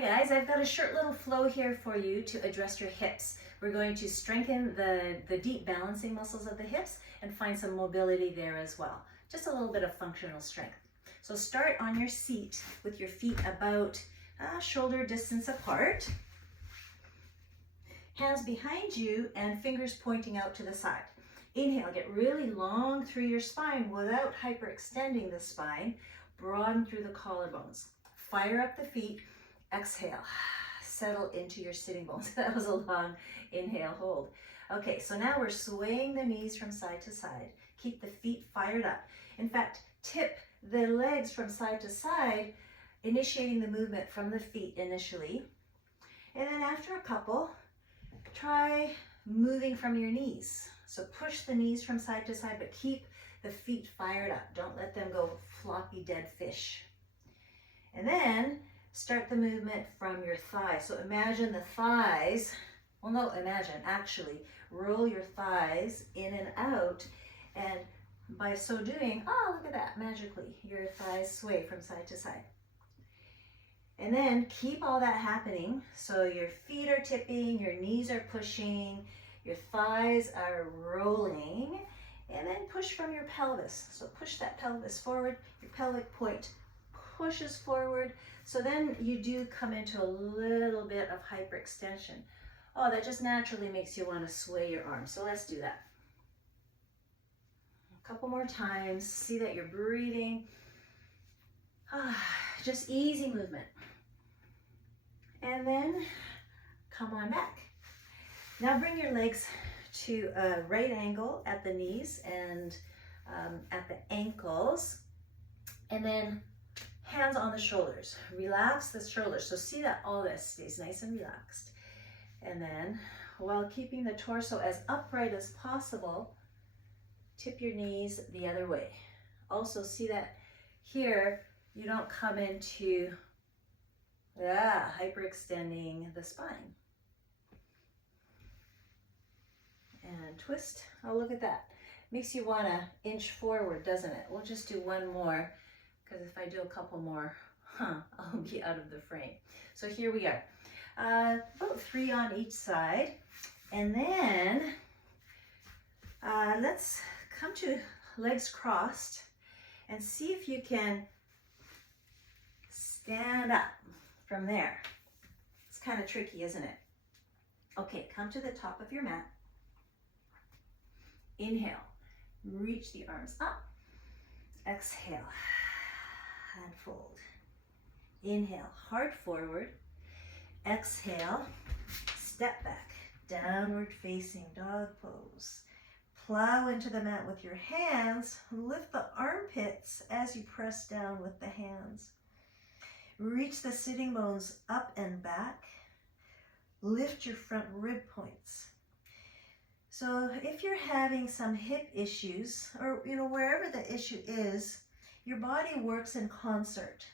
Hi guys, I've got a short little flow here for you to address your hips. We're going to strengthen the deep balancing muscles of the hips and find some mobility there as well. Just a little bit of functional strength. So start on your seat with your feet about shoulder distance apart. Hands behind you and fingers pointing out to the side. Inhale, get really long through your spine without hyperextending the spine. Broaden through the collarbones. Fire up the feet. Exhale, settle into your sitting bones. That was a long inhale, hold. Okay, so now we're swaying the knees from side to side. Keep the feet fired up. In fact, tip the legs from side to side, initiating the movement from the feet initially. And then after a couple, try moving from your knees. So push the knees from side to side, but keep the feet fired up. Don't let them go floppy dead fish. And then start the movement from your thighs. So imagine the thighs, well no, imagine, actually, roll your thighs in and out, and by so doing, oh look at that, magically, your thighs sway from side to side. And then keep all that happening, so your feet are tipping, your knees are pushing, your thighs are rolling, and then push from your pelvis. So push that pelvis forward, your pelvic point pushes forward. So then you do come into a little bit of hyperextension. Oh, that just naturally makes you want to sway your arms. So let's do that. A couple more times. See that you're breathing. Just easy movement. And then come on back. Now bring your legs to a right angle at the knees and at the ankles. And then hands on the shoulders. Relax the shoulders. So see that all this stays nice and relaxed. And then, while keeping the torso as upright as possible, tip your knees the other way. Also see that here, you don't come into hyperextending the spine. And twist. Oh, look at that. Makes you want to inch forward, doesn't it? We'll just do one more, because if I do a couple more, I'll be out of the frame. So here we are. About 3 on each side. And then let's come to legs crossed and see if you can stand up from there. It's kind of tricky, isn't it? Okay, come to the top of your mat. Inhale, reach the arms up. Exhale, and fold. Inhale, heart forward. Exhale, step back, downward facing dog pose. Plow into the mat with your hands. Lift the armpits as you press down with the hands. Reach the sitting bones up and back. Lift your front rib points. So if you're having some hip issues, or wherever the issue is, your body works in concert,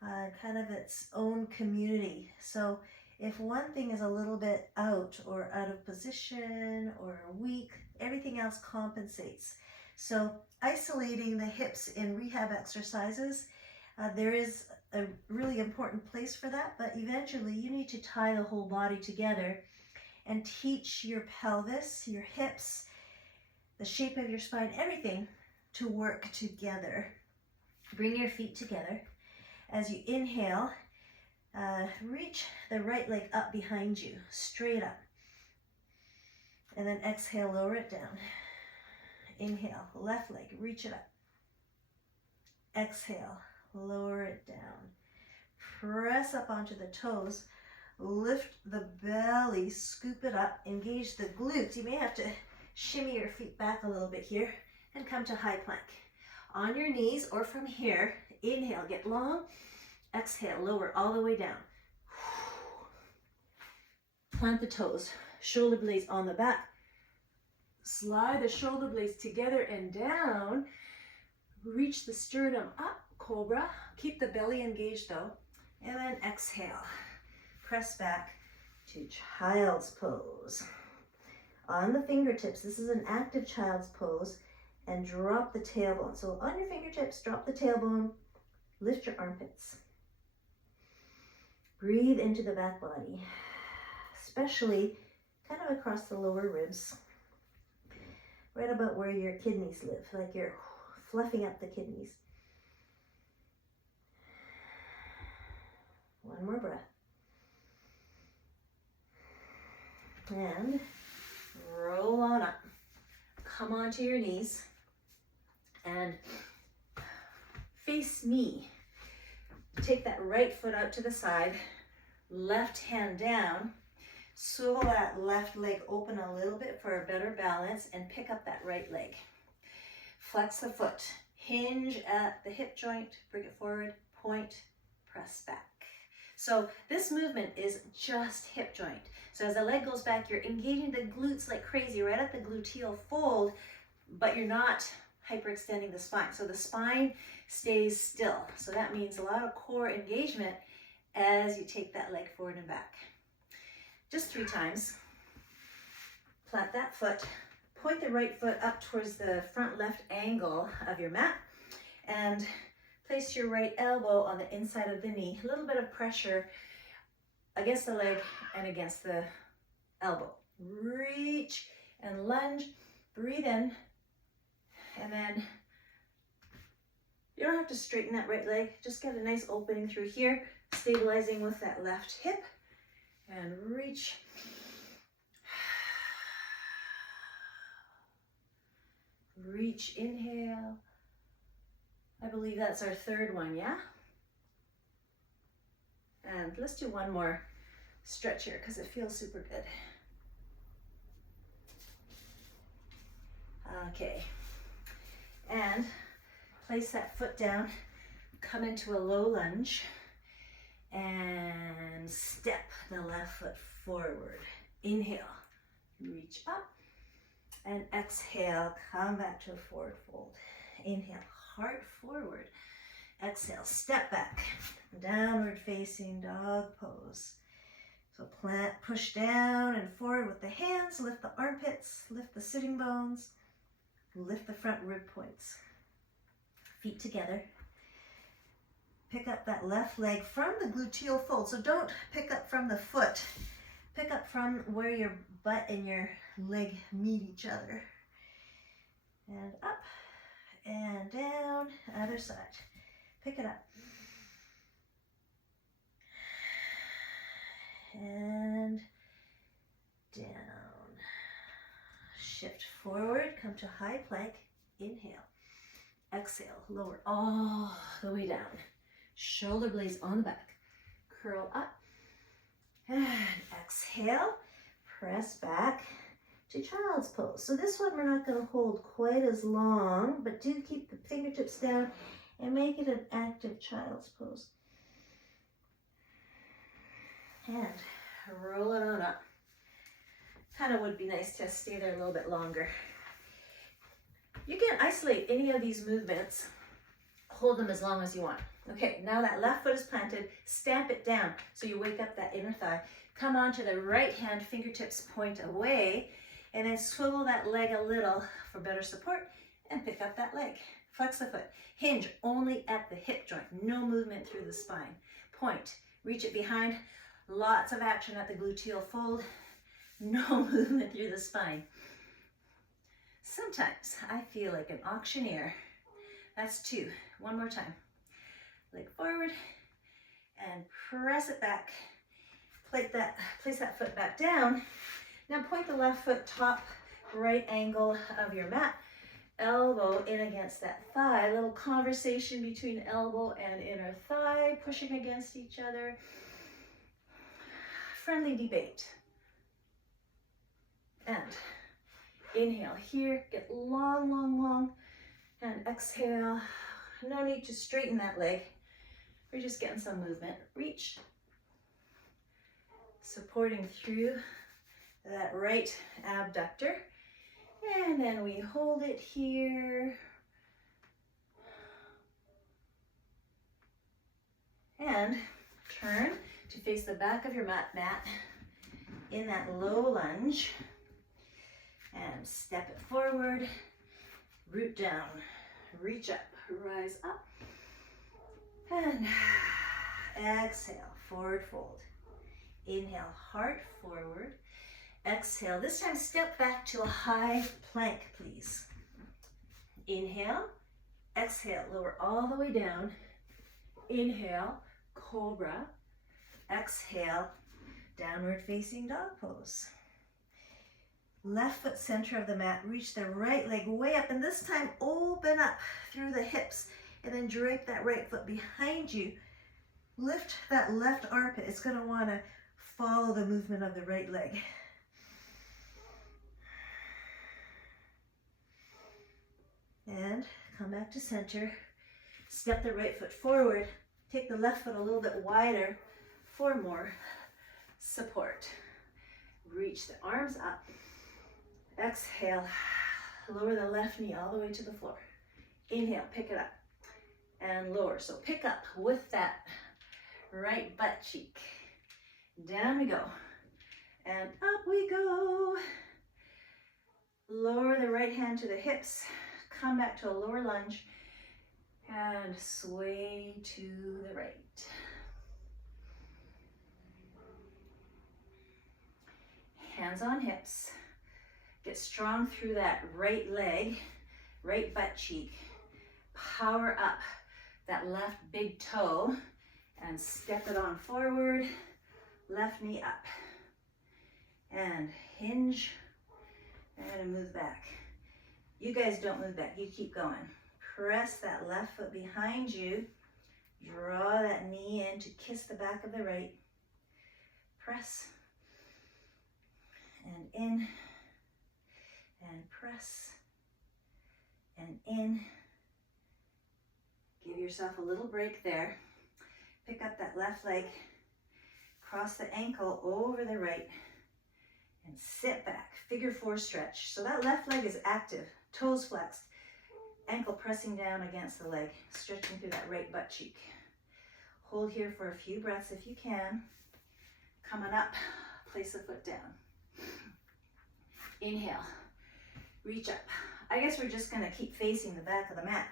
kind of its own community. So if one thing is a little bit out or out of position or weak, everything else compensates. So isolating the hips in rehab exercises, there is a really important place for that, but eventually you need to tie the whole body together and teach your pelvis, your hips, the shape of your spine, everything to work together. Bring your feet together. As you inhale, reach the right leg up behind you, straight up. And then exhale, lower it down. Inhale, left leg, reach it up. Exhale, lower it down. Press up onto the toes. Lift the belly, scoop it up, engage the glutes. You may have to shimmy your feet back a little bit here and come to high plank. On your knees or from here, inhale, get long. Exhale, lower all the way down. Plant the toes, shoulder blades on the back. Slide the shoulder blades together and down. Reach the sternum up, cobra. Keep the belly engaged though. And then exhale. Press back to child's pose. On the fingertips, this is an active child's pose, and drop the tailbone. So on your fingertips, drop the tailbone, lift your armpits. Breathe into the back body, especially kind of across the lower ribs, right about where your kidneys live, like you're fluffing up the kidneys. One more breath. And roll on up. Come onto your knees and face me. Take that right foot out to the side, left hand down, swivel that left leg open a little bit for a better balance, and pick up that right leg. Flex the foot, hinge at the hip joint, bring it forward, point, press back. So this movement is just hip joint. So as the leg goes back, you're engaging the glutes like crazy right at the gluteal fold, but you're not hyperextending the spine. So the spine stays still. So that means a lot of core engagement as you take that leg forward and back. Just 3 times. Plant that foot. Point the right foot up towards the front left angle of your mat and place your right elbow on the inside of the knee. A little bit of pressure against the leg and against the elbow. Reach and lunge. Breathe in. And then you don't have to straighten that right leg. Just get a nice opening through here, stabilizing with that left hip. And reach. Reach, inhale. I believe that's our 3rd one, yeah? And let's do one more stretch here because it feels super good. Okay. And place that foot down, come into a low lunge, and step the left foot forward. Inhale, reach up, and exhale, come back to a forward fold. Inhale, heart forward. Exhale, step back, downward facing dog pose. So plant, push down and forward with the hands, lift the armpits, lift the sitting bones, lift the front rib points. Feet together. Pick up that left leg from the gluteal fold. So don't pick up from the foot. Pick up from where your butt and your leg meet each other. And up and down, other side. Pick it up. And down. Shift forward, come to high plank. Inhale. Exhale, lower all the way down. Shoulder blades on the back. Curl up. And exhale. Press back to child's pose. So this one we're not going to hold quite as long, but do keep the fingertips down and make it an active child's pose. And roll it on up. Kind of would be nice to stay there a little bit longer. You can isolate any of these movements, hold them as long as you want. Okay, now that left foot is planted, stamp it down so you wake up that inner thigh. Come on to the right hand, fingertips point away, and then swivel that leg a little for better support and pick up that leg. Flex the foot. Hinge only at the hip joint, no movement through the spine. Point, reach it behind, lots of action at the gluteal fold, no movement through the spine. Sometimes I feel like an auctioneer. That's 2. One more time. Leg forward and press it back. Place that foot back down. Now point the left foot top right angle of your mat. Elbow in against that thigh. A little conversation between elbow and inner thigh, pushing against each other. Friendly debate. And inhale here, get long, long, long, and exhale. No need to straighten that leg. We're just getting some movement. Reach. Supporting through that right abductor. And then we hold it here. And turn to face the back of your mat in that low lunge. And step it forward, root down, reach up, rise up, and Exhale, forward fold. Inhale, heart forward. Exhale, this time step back to a high plank, please. Inhale, exhale, lower all the way down. Inhale, cobra. Exhale, downward facing dog pose. Left foot center of the mat, reach the right leg way up, and this time open up through the hips, and then drape that right foot behind you. Lift that left armpit. It's going to want to follow the movement of the right leg. And come back to center. Step the right foot forward. Take the left foot a little bit wider for more support. Reach the arms up. Exhale, lower the left knee all the way to the floor. Inhale, pick it up and lower. So pick up with that right butt cheek. Down we go and up we go. Lower the right hand to the hips. Come back to a lower lunge and sway to the right. Hands on hips. Get strong through that right leg, right butt cheek. Power up that left big toe and step it on forward. Left knee up. And hinge and move back. You guys don't move back, you keep going. Press that left foot behind you. Draw that knee in to kiss the back of the right. Press and in. And press and in. Give yourself a little break there. Pick up that left leg, cross the ankle over the right, and sit back. Figure 4 stretch. So that left leg is active, toes flexed, ankle pressing down against the leg, stretching through that right butt cheek. Hold here for a few breaths if you can. Coming up, place the foot down. Inhale. Reach up. I guess we're just going to keep facing the back of the mat.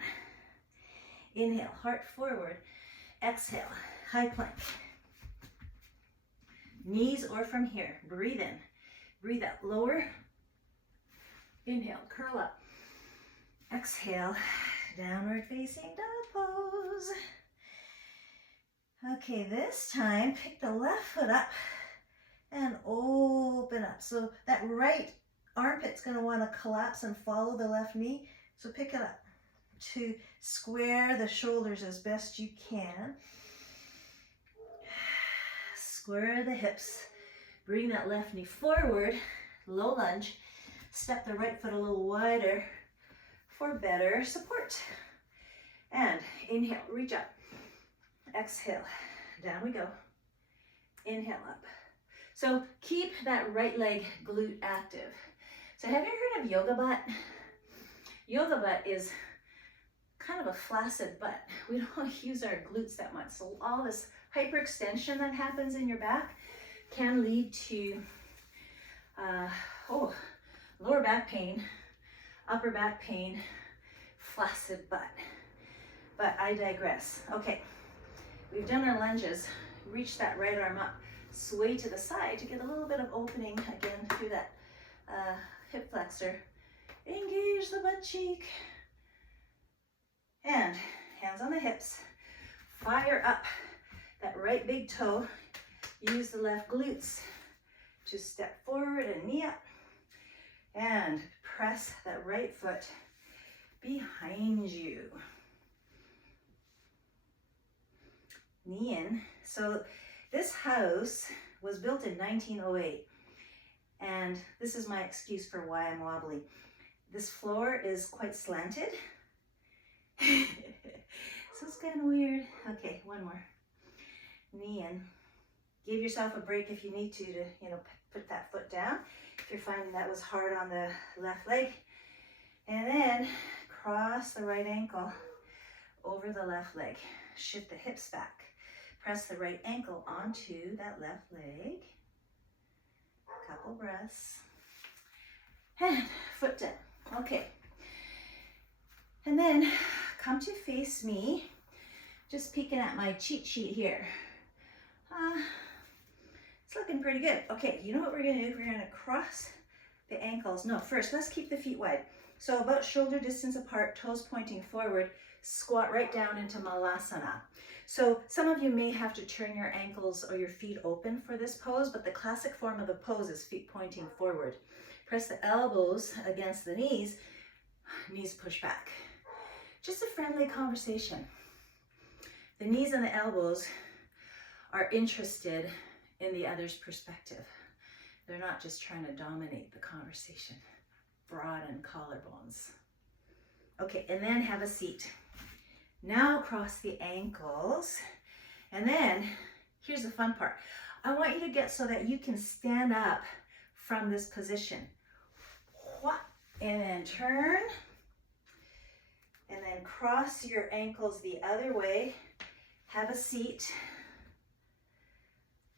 Inhale, heart forward. Exhale, high plank. Knees or from here. Breathe in. Breathe out. Lower. Inhale, curl up. Exhale, downward facing dog pose. Okay, this time pick the left foot up and open up. So that right armpit's going to want to collapse and follow the left knee. So pick it up to square the shoulders as best you can. Square the hips. Bring that left knee forward. Low lunge. Step the right foot a little wider for better support. And inhale, reach up. Exhale, down we go. Inhale up. So keep that right leg glute active. So have you heard of yoga butt? Yoga butt is kind of a flaccid butt. We don't use our glutes that much. So all this hyperextension that happens in your back can lead to lower back pain, upper back pain, flaccid butt. But I digress. Okay, we've done our lunges. Reach that right arm up. Sway to the side to get a little bit of opening again through that hip flexor. Engage the butt cheek. And hands on the hips. Fire up that right big toe. Use the left glutes to step forward and knee up. And press that right foot behind you. Knee in. So this house was built in 1908. And this is my excuse for why I'm wobbly. This floor is quite slanted. So it's kind of weird. Okay, one more. Knee in. Give yourself a break if you need to put that foot down. If you're finding that was hard on the left leg. And then cross the right ankle over the left leg. Shift the hips back. Press the right ankle onto that left leg. Couple breaths. And foot down. Okay. And then come to face me. Just peeking at my cheat sheet here. It's looking pretty good. Okay, you know what we're gonna do? We're gonna cross the ankles. No, first, let's keep the feet wide. So about shoulder distance apart, toes pointing forward, squat right down into Malasana. So some of you may have to turn your ankles or your feet open for this pose, but the classic form of the pose is feet pointing forward. Press the elbows against the knees push back. Just a friendly conversation. The knees and the elbows are interested in the other's perspective. They're not just trying to dominate the conversation. Broaden collarbones. Okay, and then have a seat. Now cross the ankles. And then, here's the fun part. I want you to get so that you can stand up from this position. And then turn. And then cross your ankles the other way. Have a seat.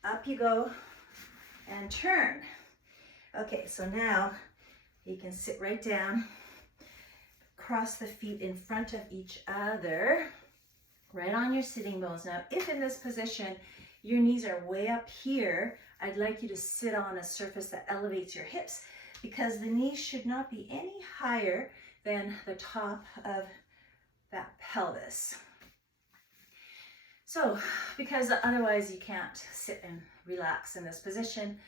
Up you go. And turn. Okay, so now you can sit right down. Cross the feet in front of each other. Right on your sitting bones. Now, if in this position your knees are way up here, I'd like you to sit on a surface that elevates your hips, because the knees should not be any higher than the top of that pelvis. So, because otherwise you can't sit and relax in this position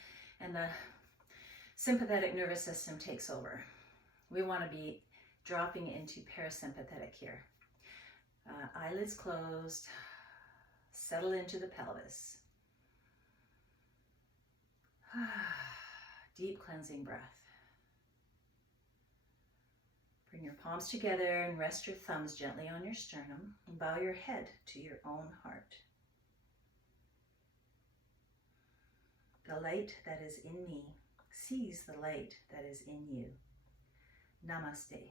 and the sympathetic nervous system takes over. We want to be dropping into parasympathetic here. Eyelids closed, settle into the pelvis. Deep cleansing breath. Bring your palms together and rest your thumbs gently on your sternum and bow your head to your own heart. The light that is in me sees the light that is in you. Namaste.